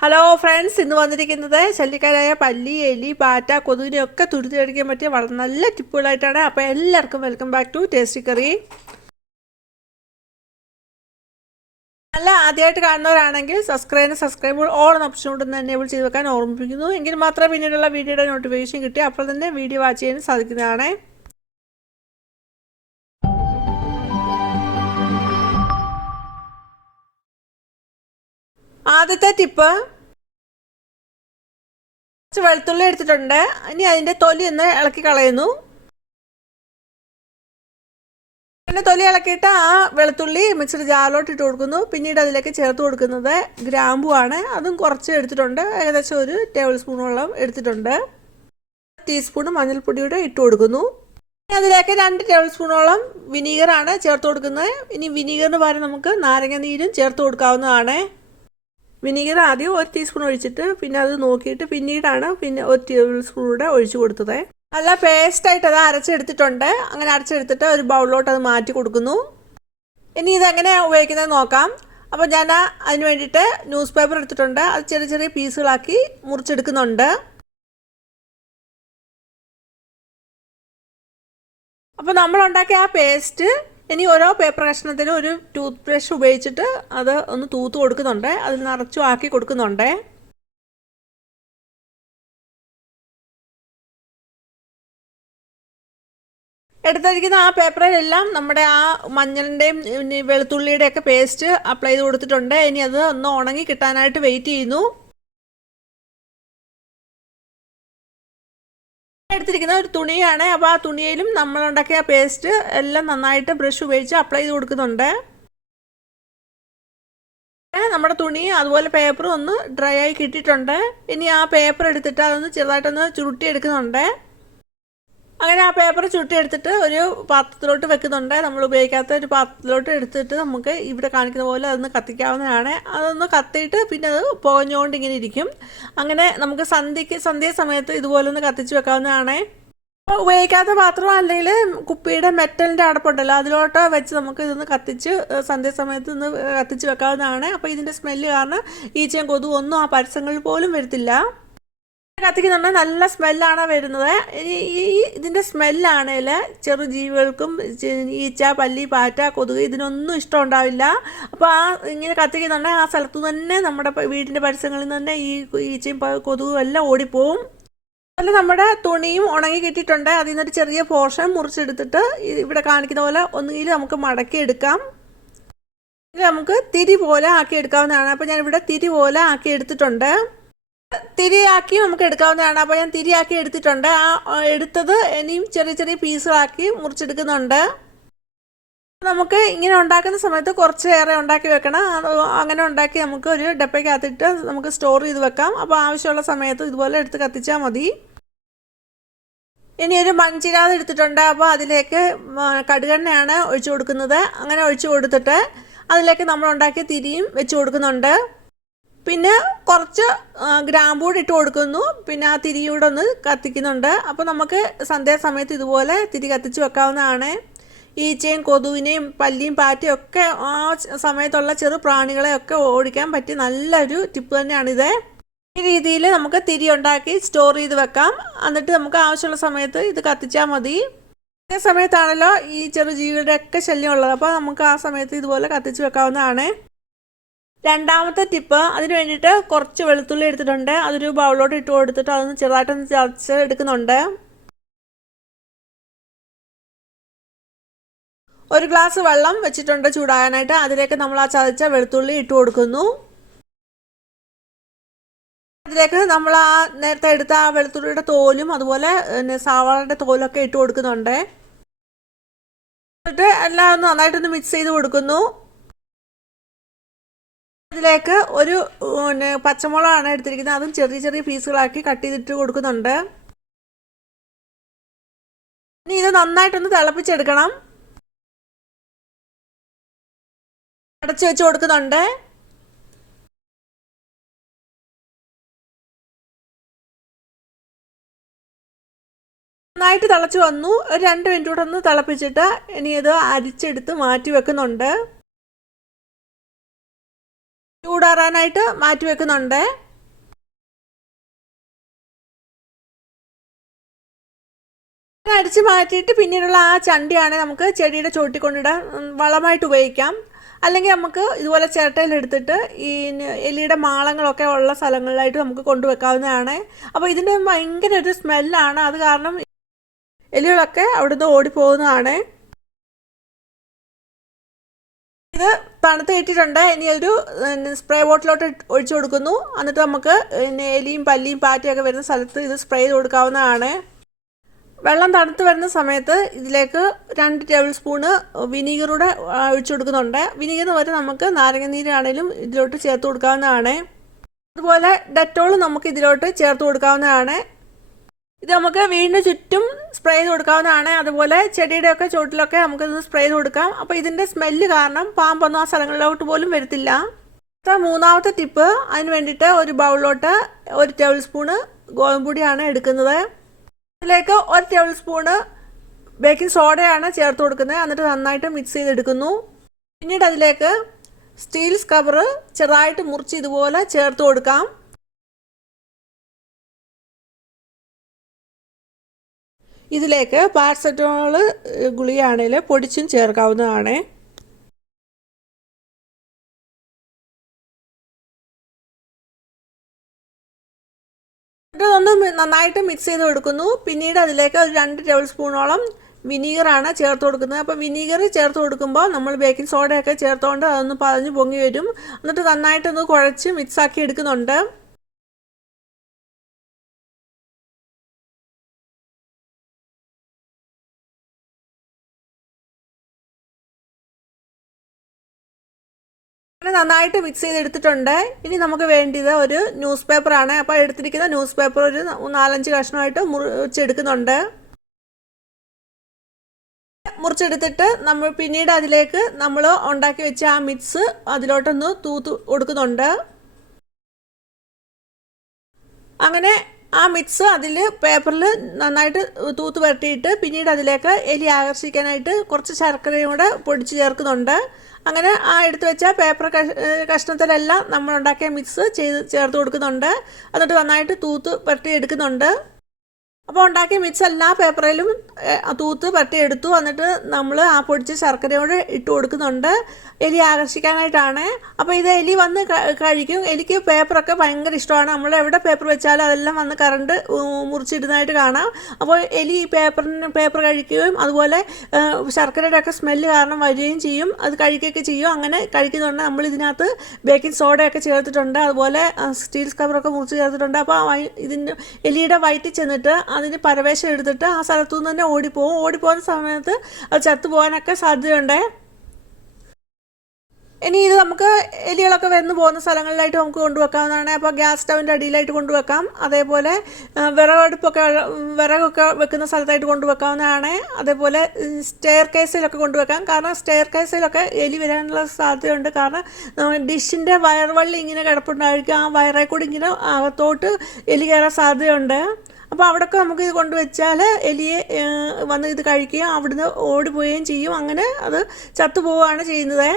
Hello friends ഇന്ന് വന്നിരിക്കുന്നത് ശല്യക്കാരായ പല്ലി എലി പാറ്റ കൊതുകിനെയൊക്കെ തുരുത്തിയടിക്കാൻ പറ്റിയ വളരെ നല്ല ടിപ്പുകളായിട്ടാണ്. അപ്പോൾ എല്ലാവർക്കും welcome back to tasty curry നല്ല ആദ്യമായിട്ട് കാണുന്നവരാണെങ്കിൽ സബ്സ്ക്രൈബ് സബ്സ്ക്രൈബ് ഓൾ എന്ന ഓപ്ഷൻ കൊണ്ട് തന്നെ എനേബിൾ ചെയ്ത് വെക്കാൻ ഓർമ്മിപ്പിക്കുന്നു. എങ്കിൽ മാത്രമേ പിന്നീടുള്ള വീഡിയോയുടെ നോട്ടിഫിക്കേഷൻ കിട്ടി. അപ്പോൾ തന്നെ വീഡിയോ വാച്ച് ചെയ്യാൻ സാധിക്കുന്നതാണ്. ആദ്യത്തെ ടിപ്പ്. കുറച്ച് വെളുത്തുള്ളി എടുത്തിട്ടുണ്ട്. ഇനി അതിന്റെ തൊലി ഒന്ന് ഇളക്കി കളയുന്നു. പിന്നെ തൊലി ഇളക്കിയിട്ട് ആ വെളുത്തുള്ളി മിക്സഡ് ജാറിലോട്ട് ഇട്ട് കൊടുക്കുന്നു. പിന്നീട് അതിലേക്ക് ചേർത്ത് കൊടുക്കുന്നത് ഗ്രാമ്പു ആണ്. അതും കുറച്ച് എടുത്തിട്ടുണ്ട്. ഏകദേശം ഒരു ടേബിൾ സ്പൂണോളം എടുത്തിട്ടുണ്ട്. ടീസ്പൂൺ മഞ്ഞൾപ്പൊടിയുടെ ഇട്ട് കൊടുക്കുന്നു. അതിലേക്ക് രണ്ട് ടേബിൾ സ്പൂണോളം വിനീഗറാണ് ചേർത്ത് കൊടുക്കുന്നത്. ഇനി വിനീഗറിന് പകരം നമുക്ക് നാരങ്ങ നീരും ചേർത്ത് കൊടുക്കാവുന്നതാണ്. വിനീഗർ ആദ്യം ഒരു ടീസ്പൂൺ ഒഴിച്ചിട്ട് പിന്നെ അത് നോക്കിയിട്ട് പിന്നീടാണ് പിന്നെ ഒരു ടേബിൾ സ്പൂൺ കൂടെ ഒഴിച്ചു കൊടുത്തത്. നല്ല പേസ്റ്റായിട്ട് അത് അരച്ചെടുത്തിട്ടുണ്ട്. അങ്ങനെ അരച്ചെടുത്തിട്ട് ഒരു ബൗളിലോട്ട് അത് മാറ്റി കൊടുക്കുന്നു. ഇനി ഇതെങ്ങനെ ഉപയോഗിക്കുന്നത് നോക്കാം. അപ്പോൾ ഞാൻ അതിന് വേണ്ടിയിട്ട് ന്യൂസ് പേപ്പർ എടുത്തിട്ടുണ്ട്. അത് ചെറിയ ചെറിയ പീസുകളാക്കി മുറിച്ചെടുക്കുന്നുണ്ട്. അപ്പോൾ നമ്മൾ ഉണ്ടാക്കിയ ആ പേസ്റ്റ് ഇനി ഓരോ പേപ്പർ കഷ്ണത്തിനും ഒരു ടൂത്ത് ബ്രഷ് ഉപയോഗിച്ചിട്ട് അത് ഒന്ന് തൂത്ത് കൊടുക്കുന്നുണ്ട്. അത് നിറച്ചു ആക്കി കൊടുക്കുന്നുണ്ട്. എടുത്തിരിക്കുന്ന ആ പേപ്പറിലെല്ലാം നമ്മുടെ ആ മഞ്ഞളിന്റെയും വെളുത്തുള്ളിയുടെയൊക്കെ പേസ്റ്റ് അപ്ലൈ ചെയ്ത് കൊടുത്തിട്ടുണ്ട്. ഇനി അത് ഒന്ന് ഉണങ്ങി കിട്ടാനായിട്ട് വെയിറ്റ് ചെയ്യുന്നു. എടുത്തിരിക്കുന്ന ഒരു തുണിയാണ്. അപ്പോൾ ആ തുണിയിലും നമ്മൾ ഉണ്ടാക്കിയ പേസ്റ്റ് എല്ലാം നന്നായിട്ട് ബ്രഷ് ഉപയോഗിച്ച് അപ്ലൈ ചെയ്ത് കൊടുക്കുന്നുണ്ട്. നമ്മുടെ തുണി അതുപോലെ പേപ്പറും ഒന്ന് ഡ്രൈ ആയി കിട്ടിയിട്ടുണ്ട്. ഇനി ആ പേപ്പർ എടുത്തിട്ട് അതൊന്ന് ചെറുതായിട്ടൊന്ന് ചുരുട്ടി എടുക്കുന്നുണ്ട് അങ്ങനെ ആ പേപ്പർ ചുട്ടിയെടുത്തിട്ട് ഒരു പാത്രത്തിലോട്ട് വെക്കുന്നുണ്ട്. നമ്മൾ ഉപയോഗിക്കാത്ത ഒരു പാത്രത്തിലോട്ട് എടുത്തിട്ട് നമുക്ക് ഇവിടെ കാണിക്കുന്ന പോലെ അതൊന്ന് കത്തിക്കാവുന്നതാണ്. അതൊന്ന് കത്തിയിട്ട് പിന്നെ അത് പുകഞ്ഞുകൊണ്ട് ഇങ്ങനെ ഇരിക്കും. അങ്ങനെ നമുക്ക് സന്ധ്യയ്ക്ക് സന്ധ്യ സമയത്ത് ഇതുപോലെ ഒന്ന് കത്തിച്ച് വെക്കാവുന്നതാണ്. ഉപയോഗിക്കാത്ത പാത്രം അല്ലെങ്കിൽ കുപ്പിയുടെ മെറ്റലിന്റെ അടപ്പുണ്ടല്ലോ അതിലോട്ട് വെച്ച് നമുക്ക് ഇതൊന്ന് കത്തിച്ച് സന്ധ്യ സമയത്ത് ഒന്ന് കത്തിച്ച് വെക്കാവുന്നതാണ്. അപ്പോൾ ഇതിന്റെ സ്മെല്ല് കാരണം ഈച്ചയും കൊതുവും ഒന്നും ആ പരസ്യങ്ങളിൽ പോലും വരത്തില്ല. കത്തിക്കുന്നുണ്ട് നല്ല സ്മെല്ലാണ് വരുന്നത്. ഈ ഇതിന്റെ സ്മെല്ലാണെങ്കിൽ ചെറു ജീവികൾക്കും ഈച്ച പല്ലി പാറ്റ കൊതുക് ഇതിനൊന്നും ഇഷ്ടം ഉണ്ടാവില്ല. അപ്പോൾ ആ ഇങ്ങനെ കത്തിക്കുന്നുണ്ട് ആ സ്ഥലത്തു തന്നെ നമ്മുടെ വീടിന്റെ പരിസരങ്ങളിൽ തന്നെ ഈ ഈച്ചയും കൊതുകും എല്ലാം ഓടിപ്പോവും. അതുപോലെ നമ്മുടെ തുണിയും ഉണങ്ങി കിട്ടിയിട്ടുണ്ട്. അതിൽ നിന്നൊരു ചെറിയ പോർഷൻ മുറിച്ചെടുത്തിട്ട് ഇവിടെ കാണിക്കുന്ന പോലെ ഒന്നുകിൽ നമുക്ക് മടക്കി എടുക്കാം. നമുക്ക് തിരി പോലെ ആക്കി എടുക്കാവുന്നതാണ്. അപ്പോൾ ഞാനിവിടെ തിരി പോലെ ആക്കി എടുത്തിട്ടുണ്ട്. തിരിയാക്കി നമുക്ക് എടുക്കാവുന്നതാണ്. അപ്പോൾ ഞാൻ തിരിയാക്കി എടുത്തിട്ടുണ്ട്. ആ എടുത്തത് ഇനിയും ചെറിയ ചെറിയ പീസുകളാക്കി മുറിച്ചെടുക്കുന്നുണ്ട്. നമുക്ക് ഇങ്ങനെ ഉണ്ടാക്കുന്ന സമയത്ത് കുറച്ച് ഏറെ ഉണ്ടാക്കി വെക്കണം. അങ്ങനെ ഉണ്ടാക്കി നമുക്ക് ഒരു ഡപ്പയ്ക്കകത്തിട്ട് നമുക്ക് സ്റ്റോർ ചെയ്ത് വെക്കാം. അപ്പോൾ ആവശ്യമുള്ള സമയത്ത് ഇതുപോലെ എടുത്ത് കത്തിച്ചാൽ മതി. ഇനി ഒരു മൺചിരാത് എടുത്തിട്ടുണ്ട്. അപ്പോൾ അതിലേക്ക് കടുകെണ്ണയാണ് ഒഴിച്ചു കൊടുക്കുന്നത്. അങ്ങനെ ഒഴിച്ചു കൊടുത്തിട്ട് അതിലേക്ക് നമ്മൾ ഉണ്ടാക്കിയ തിരിയും വെച്ച് കൊടുക്കുന്നുണ്ട്. പിന്നെ കുറച്ച് ഗ്രാമ്പൂട് ഇട്ട് കൊടുക്കുന്നു. പിന്നെ ആ തിരിയൂടെ ഒന്ന് കത്തിക്കുന്നുണ്ട്. അപ്പോൾ നമുക്ക് സന്ധ്യാസമയത്ത് ഇതുപോലെ തിരി കത്തിച്ച് വെക്കാവുന്നതാണ്. ഈച്ചയും കൊതുവിനെയും പല്ലിയും പാറ്റയും ഒക്കെ ആ സമയത്തുള്ള ചെറു പ്രാണികളെയൊക്കെ ഓടിക്കാൻ പറ്റിയ നല്ലൊരു ടിപ്പ് തന്നെയാണിത്. ഈ രീതിയിൽ നമുക്ക് തിരി ഉണ്ടാക്കി സ്റ്റോർ ചെയ്ത് വെക്കാം. എന്നിട്ട് നമുക്ക് ആവശ്യമുള്ള സമയത്ത് ഇത് കത്തിച്ചാൽ മതി. അതേ സമയത്താണല്ലോ ഈ ചെറു ജീവികളുടെയൊക്കെ ശല്യം ഉള്ളത്. അപ്പോൾ നമുക്ക് ആ സമയത്ത് ഇതുപോലെ കത്തിച്ച് വെക്കാവുന്നതാണ്. രണ്ടാമത്തെ ടിപ്പ് അതിന് വേണ്ടിയിട്ട് കുറച്ച് വെളുത്തുള്ളി എടുത്തിട്ടുണ്ട്. അതൊരു ബൗളിലോട്ട് ഇട്ട് കൊടുത്തിട്ട് അതൊന്ന് ചെറുതായിട്ടൊന്ന് ചതച്ച് എടുക്കുന്നുണ്ട്. ഒരു ഗ്ലാസ് വെള്ളം വെച്ചിട്ടുണ്ട് ചൂടാകാനായിട്ട്. അതിലേക്ക് നമ്മൾ ആ ചതച്ച വെളുത്തുള്ളി ഇട്ട് കൊടുക്കുന്നു. അതിലേക്ക് നമ്മൾ ആ നേരത്തെ എടുത്ത ആ വെളുത്തുള്ളിയുടെ തോലും അതുപോലെ സവാളയുടെ തോലൊക്കെ ഇട്ട് കൊടുക്കുന്നുണ്ട്. എന്നിട്ട് എല്ലാം ഒന്ന് നന്നായിട്ടൊന്ന് മിക്സ് ചെയ്ത് കൊടുക്കുന്നു. ഇതിലേക്ക് ഒരു പിന്നെ പച്ചമുളകാണ് എടുത്തിരിക്കുന്നത്. അതും ചെറിയ ചെറിയ പീസുകളാക്കി കട്ട് ചെയ്തിട്ട് കൊടുക്കുന്നുണ്ട്. ഇനി ഇത് നന്നായിട്ടൊന്ന് തിളപ്പിച്ചെടുക്കണം. അടച്ചു വെച്ച് കൊടുക്കുന്നുണ്ട്. നന്നായിട്ട് തിളച്ച് വന്നു. ഒരു രണ്ട് മിനിറ്റ് കൂടെ ഒന്ന് തിളപ്പിച്ചിട്ട് ഇനി ഇത് അരിച്ചെടുത്ത് മാറ്റി വെക്കുന്നുണ്ട്. ചൂടാറാനായിട്ട് മാറ്റി വെക്കുന്നുണ്ട്. അടിച്ച് മാറ്റിയിട്ട് പിന്നീടുള്ള ആ ചണ്ടിയാണ് നമുക്ക് ചെടിയുടെ ചോട്ടി കൊണ്ടിടാൻ വളമായിട്ട് ഉപയോഗിക്കാം. അല്ലെങ്കിൽ നമുക്ക് ഇതുപോലെ ചിരട്ടയിലെടുത്തിട്ട് ഈ എലിയുടെ മാളങ്ങളൊക്കെ ഉള്ള സ്ഥലങ്ങളിലായിട്ട് നമുക്ക് കൊണ്ടുവെക്കാവുന്നതാണ്. അപ്പോൾ ഇതിന്റെ ഭയങ്കര ഒരു സ്മെല്ലാണ്. അത് കാരണം എലികളൊക്കെ അവിടുന്ന് ഓടിപ്പോകുന്നതാണ്. ഇത് തണുത്ത് ഇട്ടിട്ടുണ്ട് ഇനി ഒരു സ്പ്രേ ബോട്ടിലോട്ട് ഒഴിച്ചു കൊടുക്കുന്നു. എന്നിട്ട് നമുക്ക് എലിയും പല്ലിയും പാറ്റിയൊക്കെ വരുന്ന സ്ഥലത്ത് ഇത് സ്പ്രേ ചെയ്ത് കൊടുക്കാവുന്നതാണ്. വെള്ളം തണുത്ത് വരുന്ന സമയത്ത് ഇതിലേക്ക് രണ്ട് ടേബിൾ സ്പൂണ് വിനീഗറൂടെ ഒഴിച്ചു കൊടുക്കുന്നുണ്ട്. വിനീഗറിന് വരെ നമുക്ക് നാരങ്ങ നീരാണേലും ഇതിലോട്ട് ചേർത്ത് കൊടുക്കാവുന്നതാണ്. അതുപോലെ ഡെറ്റോൾ നമുക്ക് ഇതിലോട്ട് ചേർത്ത് കൊടുക്കാവുന്നതാണ്. ഇത് നമുക്ക് വീടിന് ചുറ്റും സ്പ്രേ ചെയ്ത് കൊടുക്കാവുന്നതാണ്. അതുപോലെ ചെടിയുടെ ഒക്കെ ചുവട്ടിലൊക്കെ നമുക്ക് ഇത് സ്പ്രേ ചെയ്ത് കൊടുക്കാം. അപ്പോൾ ഇതിന്റെ സ്മെല്ല് കാരണം പാമ്പൊന്നും ആ സ്ഥലങ്ങളിലോട്ട് പോലും വരത്തില്ല. മൂന്നാമത്തെ ടിപ്പ് അതിന് വേണ്ടിയിട്ട് ഒരു ബൗളിലോട്ട് ഒരു ടേബിൾ സ്പൂണ് ഗോതമ്പൊടിയാണ് എടുക്കുന്നത്. അതിലേക്ക് ഒരു ടേബിൾ സ്പൂണ് ബേക്കിംഗ് സോഡയാണ് ചേർത്ത് കൊടുക്കുന്നത്. എന്നിട്ട് നന്നായിട്ട് മിക്സ് ചെയ്തെടുക്കുന്നു. പിന്നീട് അതിലേക്ക് സ്റ്റീൽ സ്കവർ ചെറുതായിട്ട് മുറിച്ച് ഇതുപോലെ ചേർത്ത് കൊടുക്കാം. ഇതിലേക്ക് പാരസെറ്റമോൾ ഗുളികയാണെങ്കിൽ പൊടിച്ചും ചേർക്കാവുന്നതാണ്. ഇതൊന്ന് നന്നായിട്ട് മിക്സ് ചെയ്ത് കൊടുക്കുന്നു. പിന്നീട് അതിലേക്ക് ഒരു രണ്ട് ടേബിൾ സ്പൂണോളം വിനീഗറാണ് ചേർത്ത് കൊടുക്കുന്നത്. അപ്പോൾ വിനീഗർ ചേർത്ത് കൊടുക്കുമ്പോൾ നമ്മൾ ബേക്കിംഗ് സോഡയൊക്കെ ചേർത്തുകൊണ്ട് അതൊന്ന് പതഞ്ഞ് പൊങ്ങി വരും. എന്നിട്ട് നന്നായിട്ടൊന്ന് കുഴച്ച് മിക്സാക്കി എടുക്കുന്നുണ്ട്. അങ്ങനെ നന്നായിട്ട് മിക്സ് ചെയ്തെടുത്തിട്ടുണ്ട്. ഇനി നമുക്ക് വേണ്ടിയത് ഒരു ന്യൂസ് പേപ്പറാണ് അപ്പോൾ എടുത്തിരിക്കുന്ന ന്യൂസ് പേപ്പർ ഒരു നാലഞ്ച് കഷ്ണമായിട്ട് മുറിച്ചെടുക്കുന്നുണ്ട്. മുറിച്ചെടുത്തിട്ട് നമ്മൾ പിന്നീട് അതിലേക്ക് നമ്മൾ ഉണ്ടാക്കി വെച്ച ആ മിക്സ് അതിലോട്ടൊന്ന് തൂത്ത് കൊടുക്കുന്നുണ്ട്. അങ്ങനെ ആ മിക്സ് അതിൽ പേപ്പറിൽ നന്നായിട്ട് തൂത്ത് പുരട്ടിയിട്ട് പിന്നീട് അതിലേക്ക് എലി ആകർഷിക്കാനായിട്ട് കുറച്ച് ശർക്കരയും കൂടെ പൊടിച്ച് ചേർക്കുന്നുണ്ട്. അങ്ങനെ ആ എടുത്തു വെച്ച പേപ്പർ കഷ കഷ്ണത്തിലെല്ലാം നമ്മൾ ഉണ്ടാക്കിയ മിക്സ് ചെയ്ത് ചേർത്ത് കൊടുക്കുന്നുണ്ട്. എന്നിട്ട് നന്നായിട്ട് തൂത്ത് പുരട്ടി എടുക്കുന്നുണ്ട്. അപ്പോൾ ഉണ്ടാക്കിയ മിക്സ് എല്ലാ പേപ്പറിലും തൂത്ത് തൂത്ത് എടുത്തു. എന്നിട്ട് നമ്മൾ ആ പൊടിച്ച ശർക്കരയോട് ഇട്ട് കൊടുക്കുന്നുണ്ട്. എലി ആകർഷിക്കാനായിട്ടാണ്. അപ്പോൾ ഇത് എലി വന്ന് കഴിക്കും. എലിക്ക് പേപ്പറൊക്കെ ഭയങ്കര ഇഷ്ടമാണ്. നമ്മൾ എവിടെ പേപ്പർ വെച്ചാലും അതെല്ലാം വന്ന് കറണ്ട് മുറിച്ചിടുന്നതായിട്ട് കാണാം. അപ്പോൾ എലി പേപ്പറിന് പേപ്പർ കഴിക്കുകയും അതുപോലെ ശർക്കരയുടെ ഒക്കെ സ്മെല്ല് കാരണം വരികയും ചെയ്യും. അത് കഴിക്കുകയൊക്കെ ചെയ്യും. അങ്ങനെ കഴിക്കുന്നുണ്ട്. നമ്മൾ ഇതിനകത്ത് ബേക്കിംഗ് സോഡയൊക്കെ ചേർത്തിട്ടുണ്ട്. അതുപോലെ സ്റ്റീൽ സ്ക്രബറൊക്കെ മുറിച്ച് ചേർത്തിട്ടുണ്ട്. അപ്പോൾ ഇതിന്റെ എലിയുടെ വയറ്റിൽ ചെന്നിട്ട് അതിന് പരവേശം എടുത്തിട്ട് ആ സ്ഥലത്തു നിന്ന് തന്നെ ഓടിപ്പോവും. ഓടിപ്പോകുന്ന സമയത്ത് അത് ചത്തുപോകാനൊക്കെ സാധ്യതയുണ്ട്? ഇനി ഇത് നമുക്ക് എലികളൊക്കെ വന്ന് പോകുന്ന സ്ഥലങ്ങളിലായിട്ട് നമുക്ക് കൊണ്ടുവെക്കാവുന്നതാണ്. അപ്പോൾ ഗ്യാസ് സ്റ്റൗവിന്റെ അടിയിലായിട്ട് കൊണ്ടുവെക്കാം. അതേപോലെ വിറകടുപ്പൊക്കെ വിറകൊക്കെ വെക്കുന്ന സ്ഥലത്തായിട്ട് കൊണ്ടുവെക്കാവുന്നതാണ്. അതേപോലെ സ്റ്റെയർ കേസിലൊക്കെ കൊണ്ടുവെക്കാം. കാരണം സ്റ്റെയർ കേസിലൊക്കെ എലി വരാനുള്ള സാധ്യതയുണ്ട്. കാരണം ഡിഷിന്റെ വയർവള്ളി ഇങ്ങനെ കിടപ്പുണ്ടായിരിക്കും. ആ വയറെ കൂടി ഇങ്ങനെ അകത്തോട്ട് എലി കയറാൻ സാധ്യതയുണ്ട്. അപ്പോൾ അവിടെയൊക്കെ നമുക്ക് ഇത് കൊണ്ടുവച്ചാൽ എലിയെ വന്ന് ഇത് കഴിക്കുകയും അവിടുന്ന് ഓടിപ്പോവുകയും ചെയ്യും. അങ്ങനെ അത് ചത്തുപോവുകയാണ് ചെയ്യുന്നത്.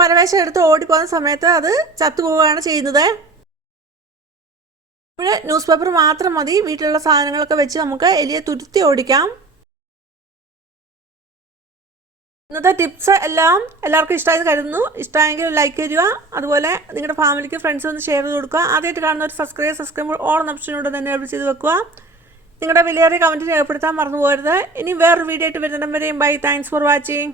പരവേശം എടുത്ത് ഓടിപ്പോകുന്ന സമയത്ത് അത് ചത്തുപോവുകയാണ് ചെയ്യുന്നത്. ഇവിടെ ന്യൂസ് പേപ്പർ മാത്രം മതി. വീട്ടിലുള്ള സാധനങ്ങളൊക്കെ വെച്ച് നമുക്ക് എലിയെ തുരുത്തി ഓടിക്കാം. ഇന്നത്തെ ടിപ്സ് എല്ലാം എല്ലാവർക്കും ഇഷ്ടമായെന്ന് കരുതുന്നു. ഇഷ്ടമായെങ്കിൽ ലൈക്ക് ചെയ്യുക അതുപോലെ നിങ്ങളുടെ ഫാമിലിക്ക് ഫ്രണ്ട്സ് ഒന്ന് ഷെയർ ചെയ്ത് കൊടുക്കുക. ആദ്യമായിട്ട് കാണുന്ന ഒരു സബ്സ്ക്രൈബ് സബ്സ്ക്രൈബ് ഓൺ ഓപ്ഷനോട് തന്നെ എനേബിൾ ചെയ്ത് വെക്കുക. നിങ്ങളുടെ വിലയേറിയ കമന്റ് രേഖപ്പെടുത്താൻ മറന്നു പോകരുത് ഇനി വേറൊരു വീഡിയോ ആയിട്ട് വരുന്നിടം ബൈ താങ്ക്സ് ഫോർ വാച്ചിങ്